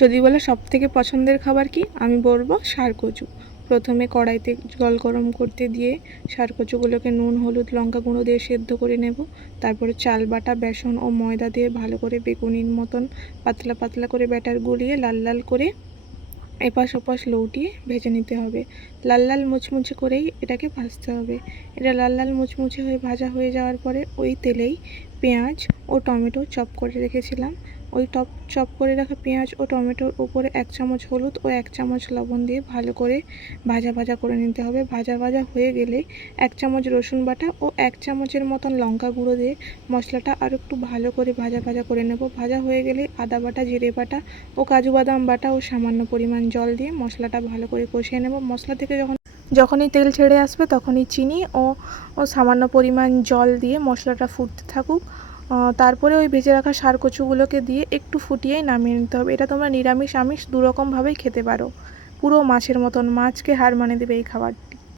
যদি বলে সবথেকে পছন্দের খাবার কি, আমি বলবো ষাঁড় কচু। প্রথমে কড়াইতে জল গরম করতে দিয়ে ষাঁড় কচুগুলোকে নুন, হলুদ, লঙ্কা গুঁড়ো দিয়ে সেদ্ধ করে নেব। তারপরে চাল বাটা, বেসন ও ময়দা দিয়ে ভালো করে বেগুনির মতন পাতলা পাতলা করে ব্যাটার গুলিয়ে লাল লাল করে এপাশ ওপাশ লউটিয়ে ভেজে নিতে হবে। লাল লাল মুচমুচে করেই এটাকে ভাজতে হবে। এটা লাল লাল মুচমুচে হয়ে ভাজা হয়ে যাওয়ার পরে ওই তেলেই পেঁয়াজ ও টমেটো চপ করে রেখেছিলাম, ওই চপ করে রাখা পেঁয়াজ ও টমেটোর উপরে 1 চামচ হলুদ ও 1 চামচ লবণ দিয়ে ভালো করে ভাজা ভাজা করে নিতে হবে। ভাজা ভাজা হয়ে গেলে 1 চামচ রসুন বাটা ও 1 চামচের মতন লঙ্কা গুঁড়ো দিয়ে মশলাটা আর একটু ভালো করে ভাজা ভাজা করে নেব। ভাজা হয়ে গেলে আদা বাটা, জিরে বাটা ও কাজু বাদাম বাটা ও সামান্য পরিমাণ জল দিয়ে মশলাটা ভালো করে কষিয়ে নেব। মশলা থেকে যখনই তেল ছেড়ে আসবে তখনই চিনি ও সামান্য পরিমাণ জল দিয়ে মশলাটা ফুটতে থাকুক। তারপরে ওই ভেজে রাখা ষাঁড় কচুগুলোকে দিয়ে একটু ফুটিয়েই নামিয়ে নিতে হবে। এটা তোমরা নিরামিষ আমিষ দুরকমভাবেই খেতে পারো। পুরো মাছের মতন, মাছকে হার মানে দেবে এই খাবারটি।